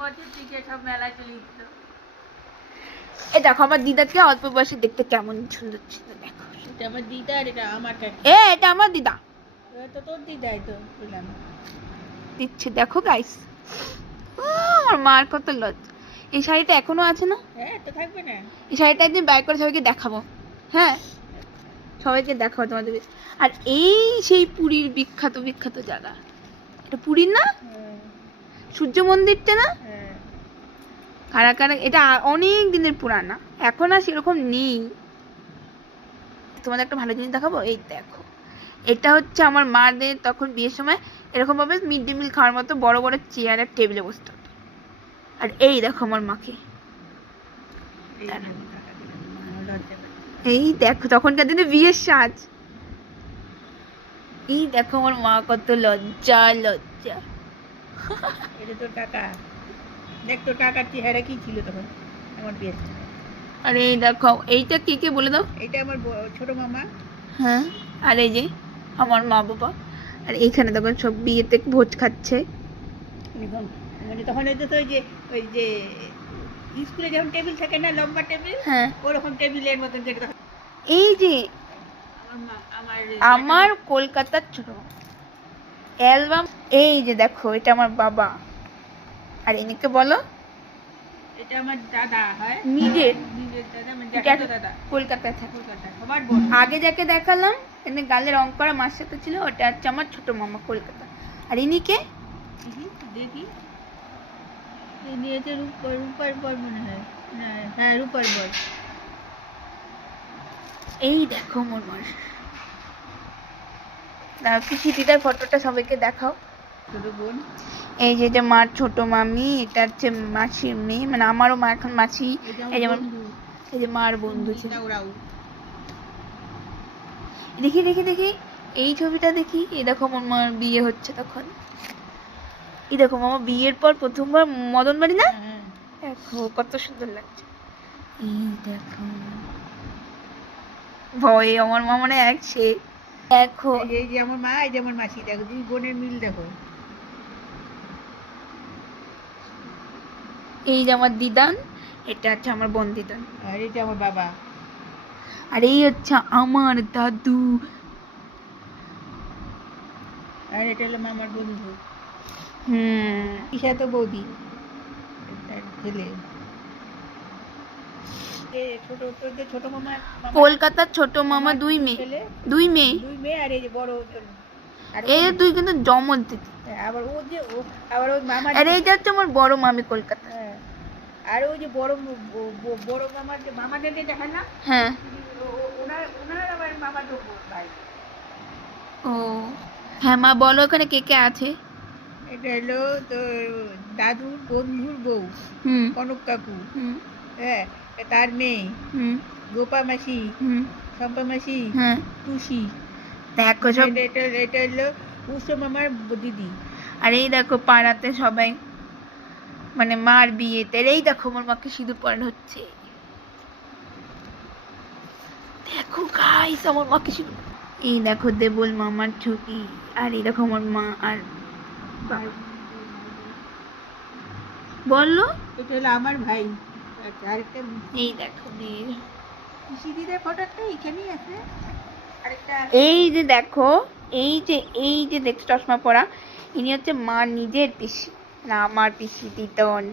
বছর থেকে সব মেলায় চলে গেছিল। এই দেখো আমার দিদাকে অল্প বয়সে দেখতে কেমন সুন্দর ছিল, দেখো। এটা আমার দিদা আর এটা আমার কাকি। এটা আমার দিদা। তো তোর দিদাই তো বললাম। দিচ্ছে দেখো গাইস। আমার মার কত লজ্জা। এই শাড়িটা এখনো আছে না? হ্যাঁ, তো থাকবে না। এই শাড়িটা একদিন বাই করে সবাইকে দেখাবো। হ্যাঁ, সবাইকে দেখাবো তোমাদের। আর এই সেই পুরীর বিখ্যাত বিখ্যাত জায়গা। এটা পুরীর না? সূর্য মন্দিরটা না? কারা কারা, এটা অনেক দিনের পুরানা, এখন আর সেরকম নেই। তোমাদের একটা ভালো জিনিস দেখাবো, এই দেখো। এটা হচ্ছে আমার মাদের তখন বিয়ের সময় এরকম ভাবে মিড ডে মিল খাওয়ার মতো বড় বড় চেয়ার আর টেবিলে বসতে হতো। আর এই দেখো আমার মাকে, এই দেখো তখনকার দিনে বিয়ের সাজ। এই দেখো আমার মা কত লজ্জা লজ্জা। এটা তোর কাকা, দেখ তোর কাকার চেহারা কি ছিল তখন আমার বিয়ের সময়। আরে এই দেখো, এইটা কে কে বলে দাও। এটা আমার ছোট মামা। হ্যাঁ, আর এই যে আমার মা বাবা। আর এইখানে তখন সব বিয়েতে ভোজ খাচ্ছে। মানে তখন ওই যে স্কুলে যখন টেবিল থাকে না, লম্বা টেবিল, হ্যাঁ, ওরকম টেবিলের মতন যেটা এই যে আমার কলকাতার ছোট অ্যালবাম। এই যে দেখো, এটা আমার বাবা। আর এনিকে বলো, এটা আমার দাদা হয়, নিজের দাদা, মানে জ্যাঠাতো দাদা, কলকাতায় থাকে। কলকাতা সবার বোন। আগে যাকে দেখালাম এমনি গালে রং করা মার সাথে ছিল, ওটা হচ্ছে আমার ছোট মামা কলকাতা। আর ইনিকে দেখি নিয়েছে রূপার বর মনে হয়। হ্যাঁ, রূপার বর। এই দেখো মোর মার। পিসিদিদার ফটোটা সবাইকে দেখাও। ছোট বোন। এই যে যে মার ছোট মামি, এটা হচ্ছে মাসির মেয়ে, মানে আমারও মা এখন মাসি। এই যেমন এই যে মার বন্ধু ছিল। দেখি দেখি দেখি এই ছবিটা দেখি। এই দেখো আমার মার বিয়ে হচ্ছে তখন। এই দেখো মামা বিয়ের পর প্রথমবার মদন বাড়ি না? দেখো কত সুন্দর লাগছে। এই দেখো ভয়ে আমার মা মনে এক সে। দেখো এই যে আমার মা, এই যে আমার মাসি, দেখো দুই বোনের মিল দেখো। এই যে আমার দিদান, এটা হচ্ছে আমার বোন দিদান। আর এটা আমার বাবা। আর এই হচ্ছে আমার দাদু। আর এটা হলো মামার বন্ধু। ঈশা তো বৌদি ছেলে। ছোট মামা, কলকাতার ছোট মামা, দুই মেয়ে। আর এই যে বড়, এই দুই কিন্তু জমজ দিদি। আবার আবার ওই মামা। আর এই হচ্ছে আমার বড় মামি কলকাতা। আর ওই যে বড় মামার যে মামাদের দেখায় না। হ্যাঁ, ওনার আবার মামার ভাই। ও হ্যাঁ মা বলো, ওখানে কে কে আছে? এটা হলো তো দাদুর বন্ধুর বউ, কনক কাকু। হ্যাঁ, তার মেয়ে গোপা মাসি, শম্পা মাসি, টুসি। দেখো সব। এটা হলো উৎসব মামার দিদি। আর এই দেখো পাড়াতে সবাই মানে মার বিয়েতে। এই দেখো আমার মাকে সিঁদুর পরানো হচ্ছে। দেখো গাইস আমার মাকে সিঁদুর। এই দেখো দেবল মামার ছবি। আর এই দেখো আমার মা আর বললো এটা হলো আমার ভাই। আরেকটা এই দেখো দিদিদের ফটোটা এখানেই আছে। আরেকটা এই যে দেখো, এই যে দেখছো চশমা পরা, ইনি হচ্ছে মা নিজের পিসি, না আমার পিসি দিদন।